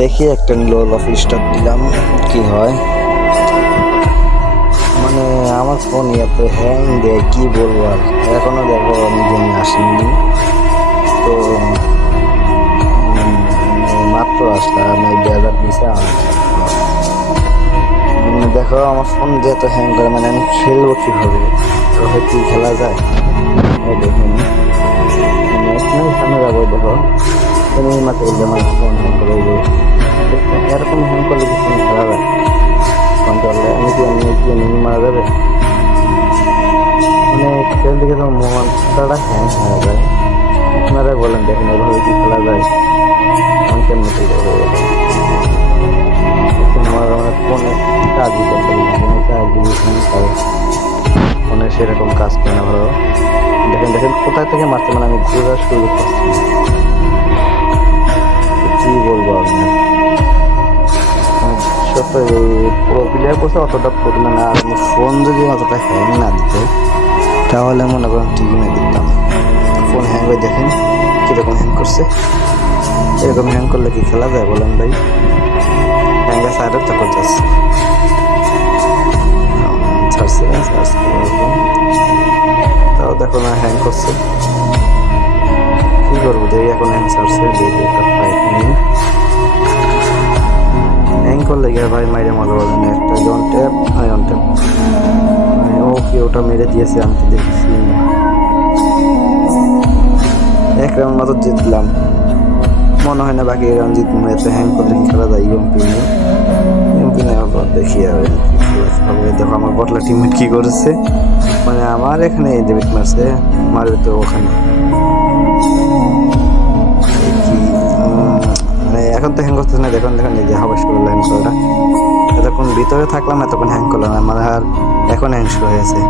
দেখি একটা লোল of start দিলাম কি হয়। মানে আমার ফোন এত হ্যাং দেয় কি বলবো আর। এখনো দেখো আমি গেমে আসেনি তো মাত্র আসলাম আমি ডেজার্ট নিচে দেখো আমার ফোন যেহেতু হ্যাং করে মানে আমি খেলবো কিভাবে, তো কি খেলা যায় দেখুন সামনে যাবো। দেখো তুমি মাত্র আমার ফোন হ্যাং করে এরকম হ্যাং করলে কি ফোন খেলা যায় কন্ট্রোলে? আমি কি এমনি মারা যাবে? মানে খেলতে গেলে মোবাইলটা হ্যাং হয়ে যায়। আপনারা বলেন দেখেন এভাবে কি খেলা যায়? আমি কেমন খেলতে হবে? আমার ফোনে চার্জই করতে ফোনে চার্জ ফোনে সেরকম কাজ করে না ভালো। দেখেন দেখেন কোথায় থেকে মারছে, মানে আমি ঘোরার শুরু করছি কি বলবো আপনার। পুরো প্লেয়ার করছে অতটা প্রবলেম না। আর আমার ফোন যদি অতটা হ্যাং না দিত তাহলে মনে করেন ঠিকই না দিতাম। ফোন হ্যাং হয়ে দেখেন কীরকম হ্যাং করছে। এরকম হ্যাং করলে কি খেলা যায় বলেন ভাই? হ্যাঙ্গা সাইডে তখন যাচ্ছে ছাড়ছে তাও দেখো না হ্যাং করছে। কি করবো দেখি এখন হ্যাং ছাড়ছে। দেখি একটা ফাইট নিয়ে হ্যাং করলে গিয়ে ভাই মাইরে মজা পাবে না। একটা জন ট্যাপ অন ট্যাপ ওকে ওটা মেরে দিয়েছে আমি তো দেখছি। এক রাউন্ড মাত্র জিতলাম, মনে হয় না বাকি রাউন্ড জিতবো। এত হ্যাং করলে কি খেলা যায়? এমপি নেওয়ার পর দেখি আর দেখো আমার বটলা টিমমেট কি করেছে। মানে আমার এখানে ডেবিট মারছে, মারবে তো ওখানে কি মানে এখন তো হ্যাং করতেছে না। দেখুন দেখুন এই যে হাবাস করে লাইন করাটা এতক্ষণ ভিতরে থাকলাম এতক্ষণ হ্যাং করলাম না, মানে আর এখন হ্যাং শুরু হয়েছে।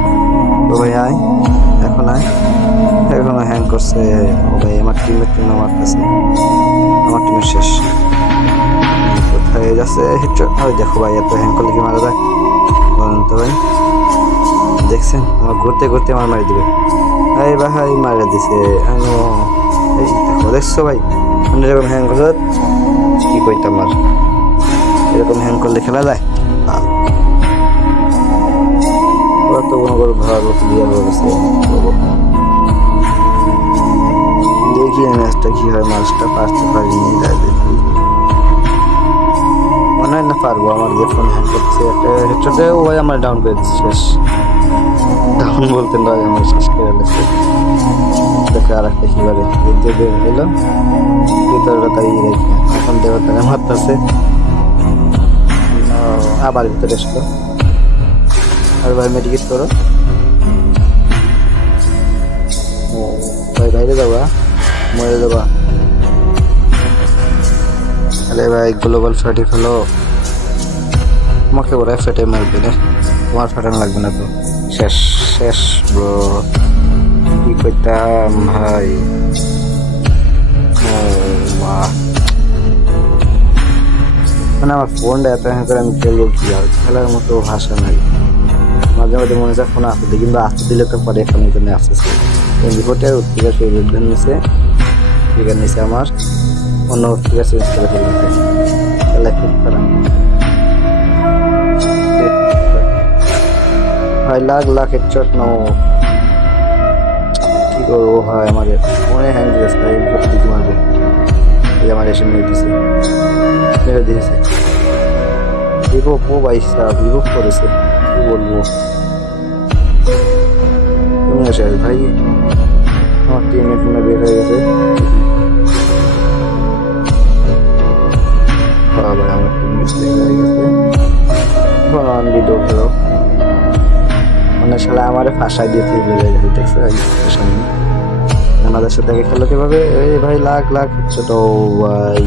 ও ভাই আয় এখন আয়, এখনো হ্যাং করছে। ও ভাই আমার টিমের মারতেছে, আমার টিমের শেষ। কোথায় যাচ্ছে ওই দেখো ভাই এত হ্যাং করলে কি মারা যায় বলেন তো ভাই? দেখছেন আমার ঘুরতে ঘুরতে আমার মারি দিবে। এই ভাই মারা দিছে। এই দেখো দেখছো ভাই এরকম হ্যাং করছে কি কইতাম আর। এরকম হ্যাং করলে খেলা যায়? ওরা তো কোনো করে ভালো ক্লিয়ার হয়েছে। দেখি ম্যাচটা কি হয়। মাছটা পারতে পারিনি, তাই দেখি মনে হয় না পারবো। আমার যে ফোন হ্যাং করছে একটা হেডশটে ওই আমার ডাউন করে দিচ্ছে, শেষ। ডাউন বলতে নয় আমার শেষ করে গেছে। দেখে আর একটা কিবারে এলো ভিতরটা তাই রেখে এখন দেবো তারা মারতেছে। আবার ভিতরে আসলো। আর ভাই মেডিকেট করো ভাই, বাইরে যাবা মরে যাবা। আরে ভাই গ্লোবাল ফাটি ফেলো, তোমাকে ওরা ফেটে মারবে না, তোমার ফাটানো লাগবে না তো। শেষ শেষ ব্রো, কি করতাম ভাই। মানে আমার ফোনটা এত হ্যাং করে আমি খেলবো কি আর, খেলার মতো ভাষা নাই। মাঝে মাঝে মনে হচ্ছে ফোন আসতে দিই, কিন্তু আসতে দিলে তো পরে এখন জন্য আসতেছে। রিপোর্টের উত্তিকার ফেভারিট গান নিছে, গান নিছে আমার অন্য উত্তিকা চেঞ্জ করে ফেলতে খেলা খুব খারাপ ভাই। লাখ লাখ হেডশট নাও, কি করবো ভাই। আমার ফোনে হ্যাং দিয়েছে ভাই, দিতে মারবে। এই আমার এসে মেরে দিয়েছে। ভিভো পো 22টা ভিভো করেছে, কি বলবো। তুমি এসে ভাই আমার টিমে বের হয়ে গেছে। ভাই আমার টিমে বের হয়ে গেছে। ভিডিও খেলো মানে শালা আমার ফাঁসাই দিয়ে বের হয়ে গেছে, দেখছো সামনে আমাদের সাথে খেলো কিভাবে। এই ভাই লাখ লাখ ছোট ভাই।